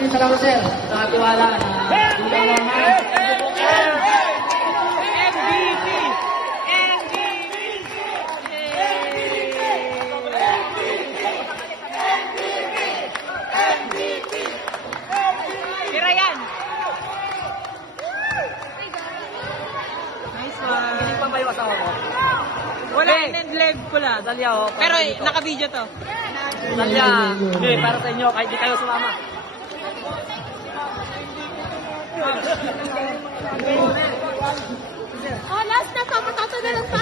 salamat sir. Sa katiwala na hindi naman. MVP! MVP! Tira yan! Nice one! Hindi pa ba yung asawa ko? Wala, end live ko lang. Dalia ako. Pero naka-video to. Dalia. Hindi, para sa inyo, kahit di kayo sumama. Oh, last na, papatato na lang tayo.